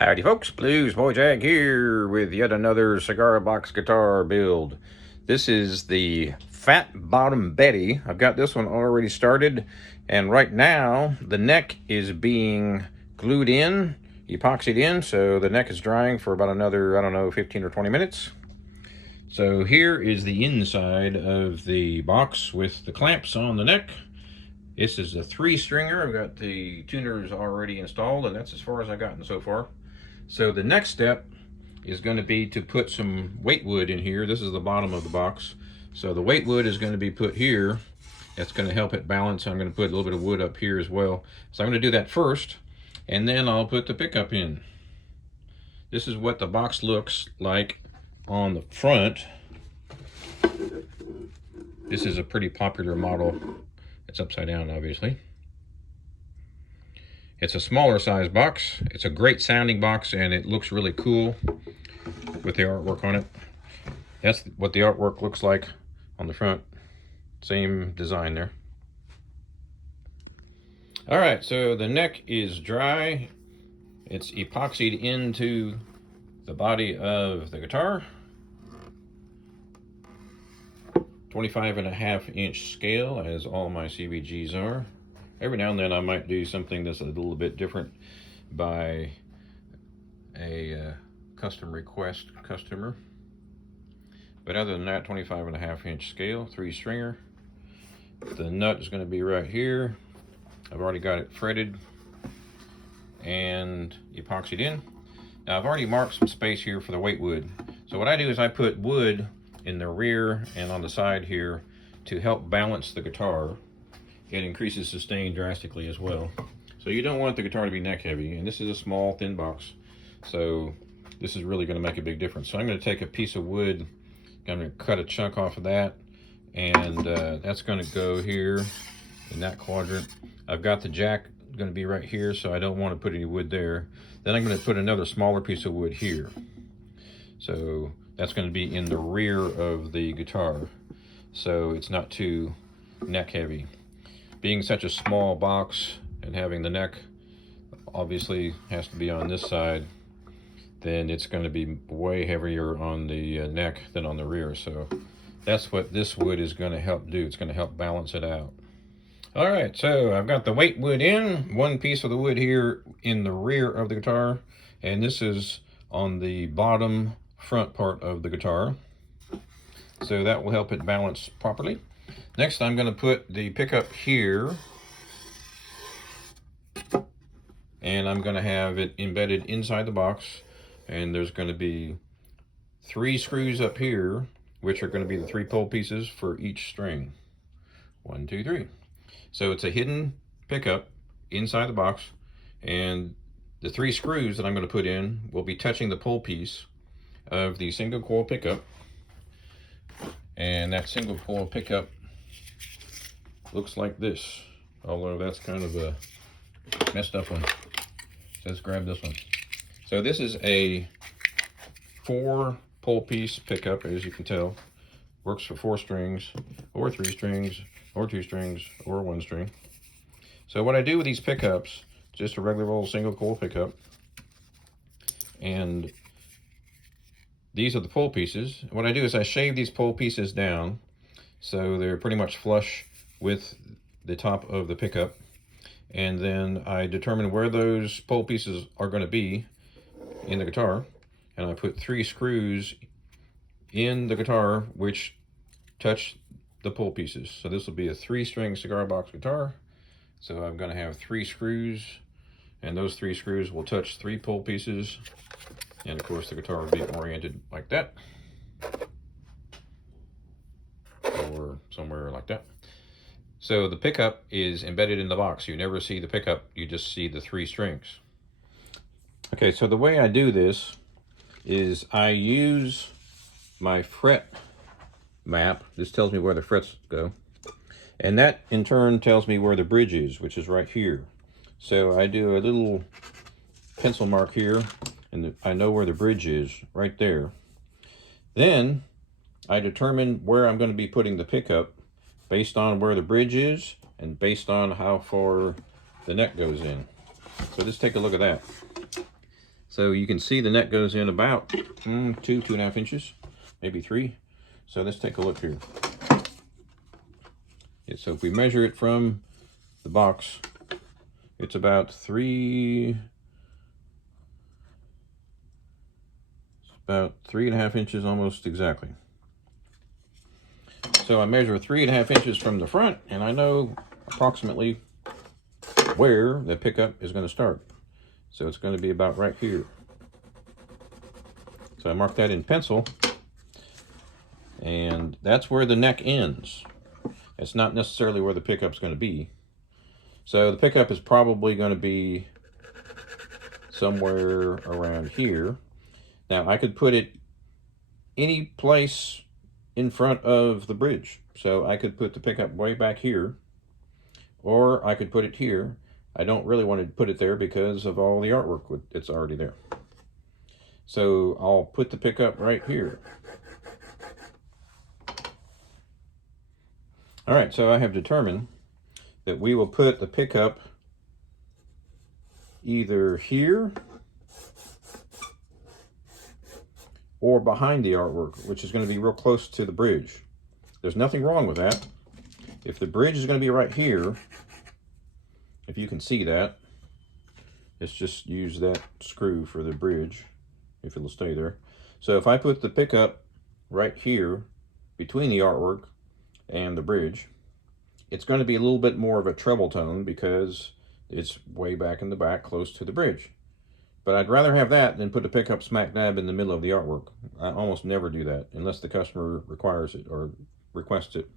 Howdy folks, Bluesboyjag here with yet another cigar box guitar build. This is the Fat Bottom Betty. I've got this one already started, and right now the neck is being glued in, epoxied in, so the neck is drying for about another, I don't know, 15 or 20 minutes. So here is the inside of the box with the clamps on the neck. This is a 3-stringer. I've got the tuners already installed, and that's as far as I've gotten so far. So the next step is going to be to put some weight wood in here. This is the bottom of the box. So the weight wood is going to be put here. That's going to help it balance. I'm going to put a little bit of wood up here as well. So I'm going to do that first, and then I'll put the pickup in. This is what the box looks like on the front. This is a pretty popular model. It's upside down, obviously. It's a smaller size box. It's a great sounding box, and it looks really cool with the artwork on it. That's what the artwork looks like on the front. Same design there. All right, so the neck is dry. It's epoxied into the body of the guitar. 25.5-inch scale, as all my CBGs are. Every now and then I might do something that's a little bit different by a custom request customer. But other than that, 25.5-inch scale, 3-stringer. The nut is going to be right here. I've already got it threaded and epoxied in. Now I've already marked some space here for the weight wood. So what I do is I put wood in the rear and on the side here to help balance the guitar. It increases sustain drastically as well. So you don't want the guitar to be neck heavy, and this is a small, thin box. So this is really going to make a big difference. So I'm going to take a piece of wood, I'm going to cut a chunk off of that, and that's going to go here in that quadrant. I've got the jack going to be right here, so I don't want to put any wood there. Then I'm going to put another smaller piece of wood here. So that's going to be in the rear of the guitar, so it's not too neck heavy. Being such a small box and having the neck obviously has to be on this side, then it's going to be way heavier on the neck than on the rear. So that's what this wood is going to help do. It's going to help balance it out. All right, so I've got the weight wood in, one piece of the wood here in the rear of the guitar, and this is on the bottom front part of the guitar. So that will help it balance properly. Next, I'm going to put the pickup here, and I'm going to have it embedded inside the box, and there's going to be 3 screws up here, which are going to be the 3 pull pieces for each string. 1, 2, 3. So it's a hidden pickup inside the box, and the 3 screws that I'm going to put in will be touching the pull piece of the single coil pickup, and that single coil pickup looks like this, although that's kind of a messed up one. So let's grab this one. So this is a 4 pull piece pickup, as you can tell. Works for 4 strings, or 3 strings, or 2 strings, or 1 string. So what I do with these pickups, just a regular old single coil pickup, and these are the pull pieces. What I do is I shave these pull pieces down so they're pretty much flush with the top of the pickup, and then I determine where those pull pieces are going to be in the guitar, and I put 3 screws in the guitar which touch the pull pieces. So this will be a 3-string cigar box guitar, so I'm going to have 3 screws, and those 3 screws will touch 3 pull pieces, and of course the guitar will be oriented like that, or somewhere like that. So the pickup is embedded in the box. You never see the pickup, you just see the 3 strings. Okay, so the way I do this is I use my fret map. This tells me where the frets go, and that in turn tells me where the bridge is, which is right here. So I do a little pencil mark here, and I know where the bridge is, right there. Then I determine where I'm going to be putting the pickup based on where the bridge is and based on how far the neck goes in. So let's take a look at that. So you can see the neck goes in about 2.5 inches, maybe 3. So let's take a look here. Yeah, so if we measure it from the box, it's about 3.5 inches almost exactly. So I measure 3.5 inches from the front, and I know approximately where the pickup is going to start. So it's going to be about right here. So I mark that in pencil, and that's where the neck ends. It's not necessarily where the pickup's going to be. So the pickup is probably going to be somewhere around here. Now I could put it any place in front of the bridge. So I could put the pickup way back here, or I could put it here. I don't really want to put it there because of all the artwork that's already there. So I'll put the pickup right here. All right, so I have determined that we will put the pickup either here or behind the artwork, which is going to be real close to the bridge. There's nothing wrong with that. If the bridge is going to be right here, if you can see that, let's just use that screw for the bridge, if it'll stay there. So if I put the pickup right here between the artwork and the bridge, it's going to be a little bit more of a treble tone because it's way back in the back close to the bridge. But I'd rather have that than put the pickup smack dab in the middle of the artwork. I almost never do that unless the customer requires it or requests it.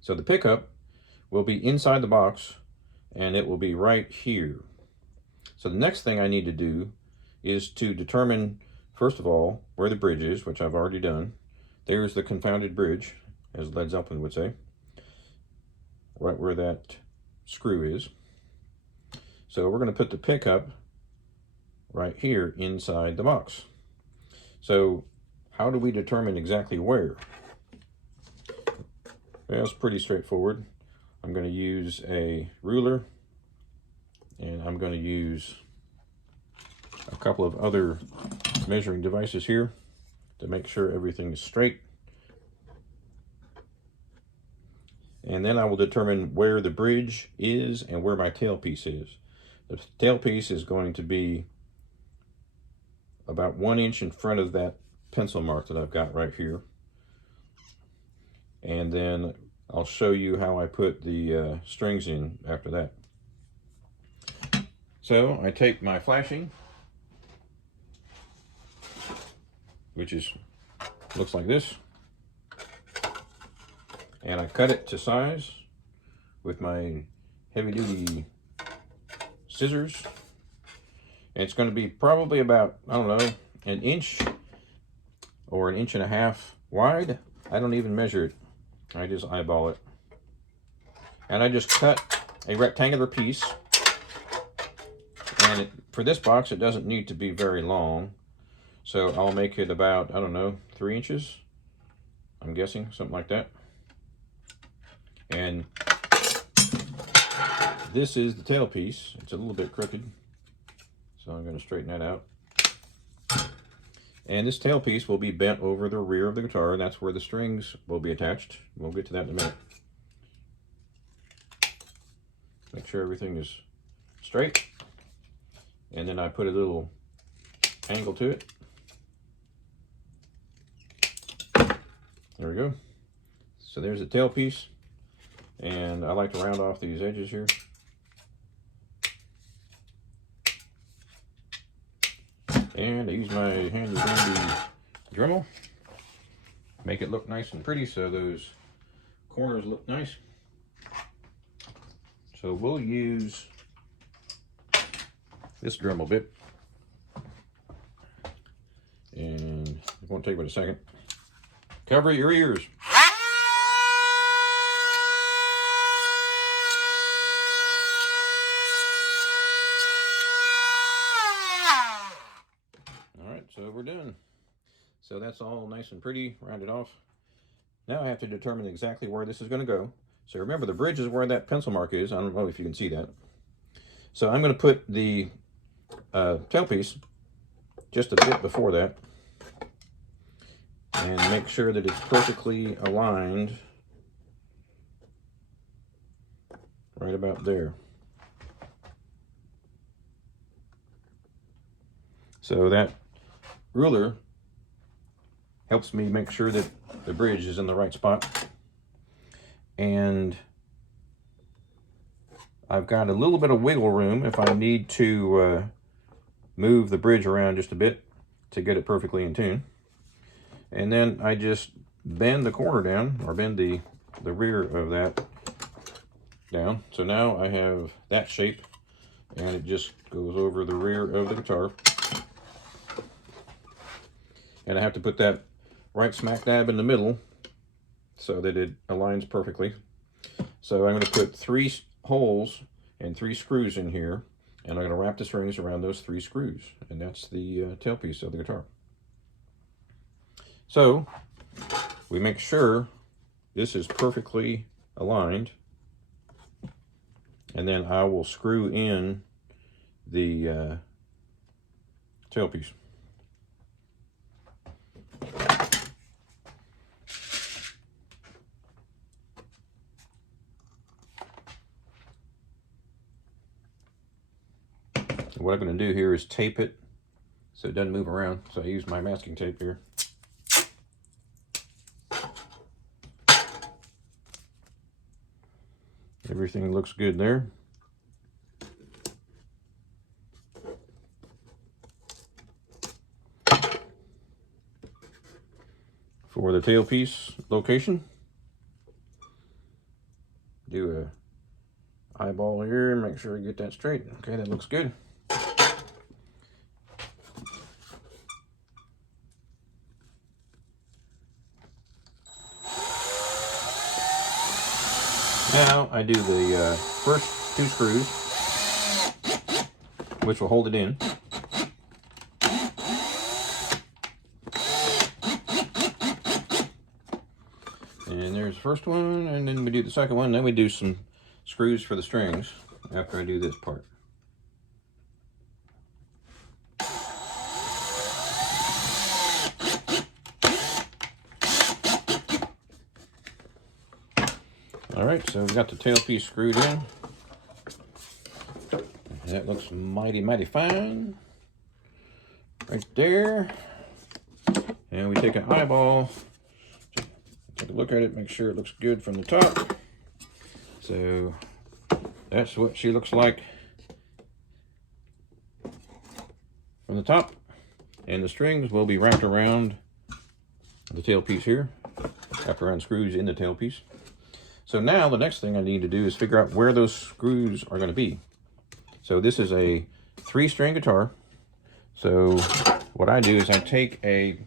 So the pickup will be inside the box, and it will be right here. So the next thing I need to do is to determine, first of all, where the bridge is, which I've already done. There's the confounded bridge, as Led Zeppelin would say, right where that screw is. So we're going to put the pickup right here inside the box. So how do we determine exactly where? Well, it's pretty straightforward. I'm going to use a ruler, and I'm going to use a couple of other measuring devices here to make sure everything is straight. And then I will determine where the bridge is and where my tailpiece is. The tailpiece is going to be about 1 inch in front of that pencil mark that I've got right here. And then I'll show you how I put the strings in after that. So I take my flashing, which looks like this, and I cut it to size with my heavy-duty scissors. And it's going to be probably about, I don't know, 1 inch or 1.5 inches wide. I don't even measure it. I just eyeball it. And I just cut a rectangular piece. And for this box, it doesn't need to be very long. So I'll make it about, I don't know, 3 inches. I'm guessing, something like that. And this is the tailpiece. It's a little bit crooked, so I'm going to straighten that out. And this tailpiece will be bent over the rear of the guitar, and that's where the strings will be attached. We'll get to that in a minute. Make sure everything is straight. And then I put a little angle to it. There we go. So there's the tailpiece. And I like to round off these edges here. And I use my handy dandy Dremel. Make it look nice and pretty so those corners look nice. So we'll use this Dremel bit. And it won't take but a second. Cover your ears. So we're done. So that's all nice and pretty, rounded off. Now I have to determine exactly where this is going to go. So remember, the bridge is where that pencil mark is. I don't know if you can see that. So I'm going to put the tailpiece just a bit before that and make sure that it's perfectly aligned right about there. So that ruler helps me make sure that the bridge is in the right spot. And I've got a little bit of wiggle room if I need to move the bridge around just a bit to get it perfectly in tune. And then I just bend the corner down, or bend the rear of that down. So now I have that shape, and it just goes over the rear of the guitar. And I have to put that right smack dab in the middle so that it aligns perfectly. So I'm going to put 3 holes and 3 screws in here, and I'm going to wrap the strings around those 3 screws, and that's the tailpiece of the guitar. So we make sure this is perfectly aligned, and then I will screw in the tailpiece. What I'm going to do here is tape it so it doesn't move around. So I use my masking tape here. Everything looks good there. For the tailpiece location, do a eyeball here and make sure you get that straight. Okay, that looks good. Now I do the first 2 screws, which will hold it in. And there's the first one, and then we do the second one. Then we do some screws for the strings after I do this part. All right, so we've got the tailpiece screwed in. That looks mighty, mighty fine. Right there. And we take an eyeball, take a look at it, make sure it looks good from the top. So that's what she looks like from the top. And the strings will be wrapped around the tailpiece here, wrapped around screws in the tailpiece. So now the next thing I need to do is figure out where those screws are going to be. So this is a 3-string guitar. So what I do is I take a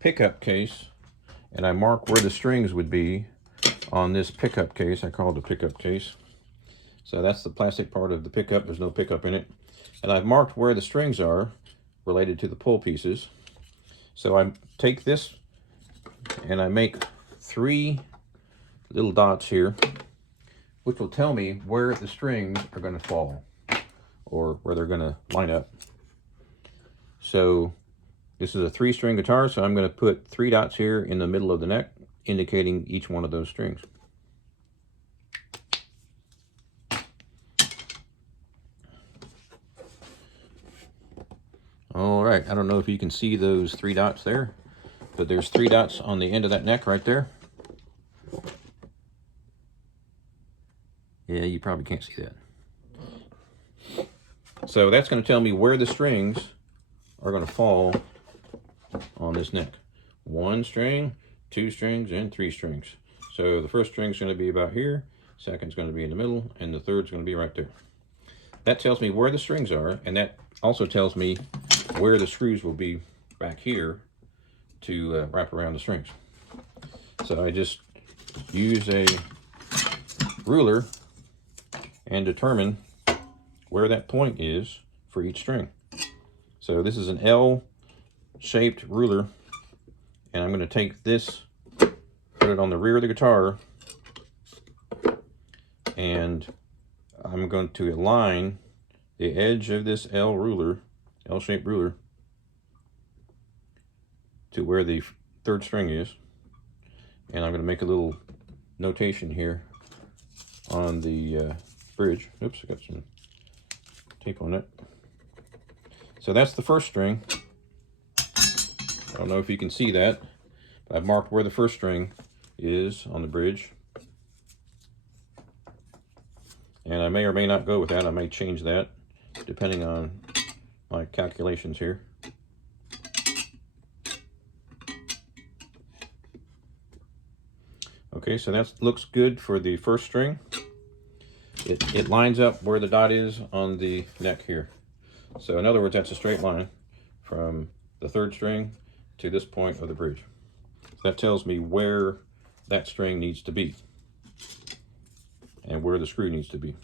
pickup case and I mark where the strings would be on this pickup case. I call it a pickup case. So that's the plastic part of the pickup. There's no pickup in it. And I've marked where the strings are related to the pull pieces. So I take this and I make 3 little dots here, which will tell me where the strings are going to fall or where they're going to line up. So this is a 3-string guitar, so I'm going to put 3 dots here in the middle of the neck, indicating each one of those strings. All right, I don't know if you can see those 3 dots there, but there's 3 dots on the end of that neck right there. Yeah, you probably can't see that. So that's going to tell me where the strings are going to fall on this neck. 1 string, 2 strings, and 3 strings. So the first string is going to be about here, second's going to be in the middle, and the third's going to be right there. That tells me where the strings are, and that also tells me where the screws will be back here to wrap around the strings. So I just use a ruler and determine where that point is for each string. So this is an L-shaped ruler, and I'm going to take this, put it on the rear of the guitar, and I'm going to align the edge of this L-shaped ruler to where the third string is. And I'm going to make a little notation here on the bridge. Oops, I got some tape on it. So that's the first string. I don't know if you can see that, but I've marked where the first string is on the bridge. And I may or may not go with that. I may change that depending on my calculations here. Okay, so that looks good for the first string. It lines up where the dot is on the neck here. So in other words, that's a straight line from the third string to this point of the bridge. So that tells me where that string needs to be and where the screw needs to be.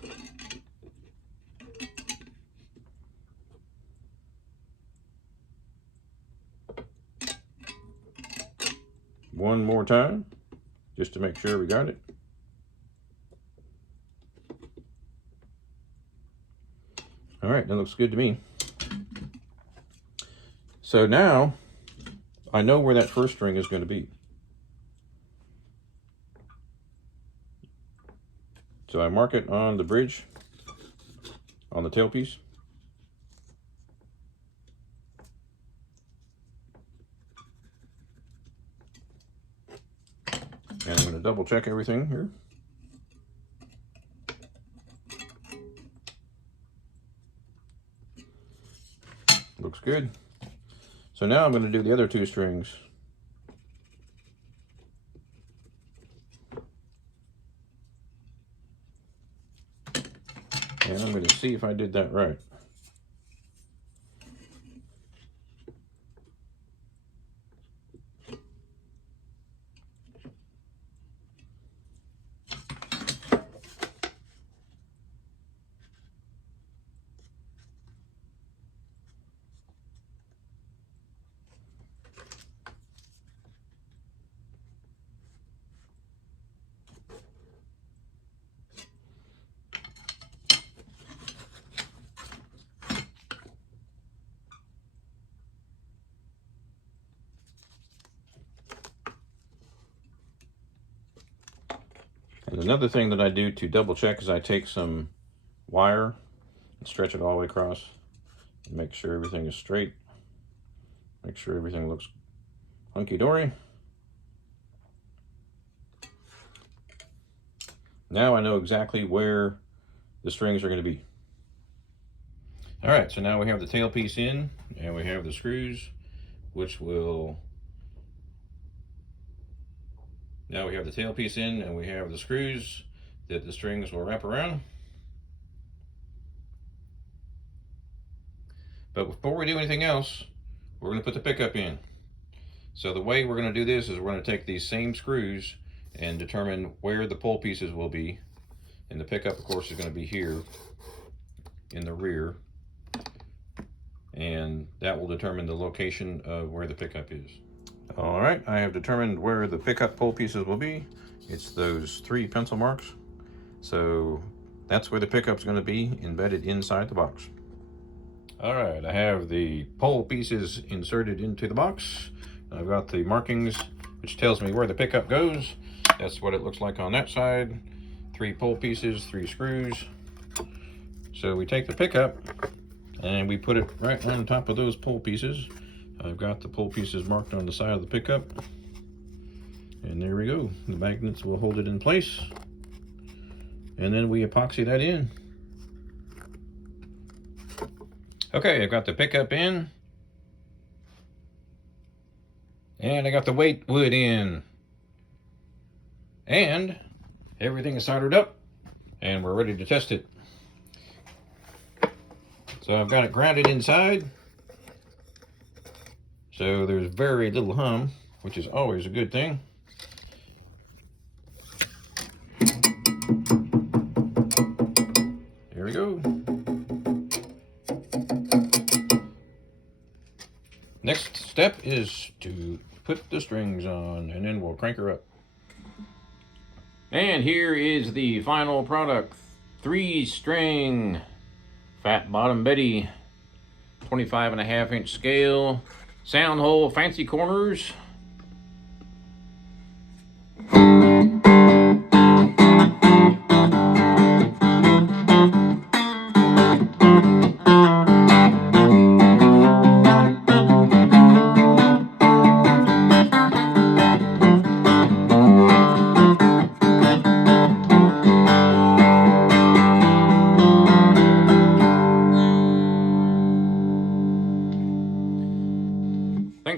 One more time, just to make sure we got it. All right, that looks good to me. So now I know where that first string is going to be. So I mark it on the bridge, on the tailpiece. And I'm going to double check everything here. Looks good. So now I'm going to do the other two strings. And I'm going to see if I did that right. And another thing that I do to double check is I take some wire and stretch it all the way across and make sure everything is straight. Make sure everything looks hunky-dory. Now I know exactly where the strings are going to be. All right, so now we have the tailpiece in and we have the screws, which will... Now we have the tailpiece in and we have the screws that the strings will wrap around. But before we do anything else, we're going to put the pickup in. So the way we're going to do this is we're going to take these same screws and determine where the pull pieces will be. And the pickup, of course, is going to be here in the rear. And that will determine the location of where the pickup is. All right, I have determined where the pickup pull pieces will be. It's those 3 pencil marks. So that's where the pickup's going to be, embedded inside the box. All right, I have the pull pieces inserted into the box. I've got the markings, which tells me where the pickup goes. That's what it looks like on that side. 3 pull pieces, 3 screws. So we take the pickup and we put it right on top of those pull pieces. I've got the pull pieces marked on the side of the pickup. And there we go. The magnets will hold it in place. And then we epoxy that in. Okay, I've got the pickup in. And I got the weight wood in. And everything is soldered up. And we're ready to test it. So I've got it grounded inside. So there's very little hum, which is always a good thing. There we go. Next step is to put the strings on, and then we'll crank her up. And here is the final product. 3-string Fat Bottom Betty 25.5-inch scale sound hole fancy corners.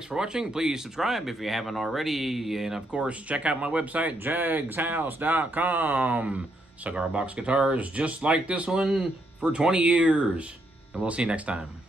Thanks for watching. Please subscribe if you haven't already. And of course, check out my website, jagshouse.com. Cigar box guitars just like this one for 20 years. And we'll see you next time.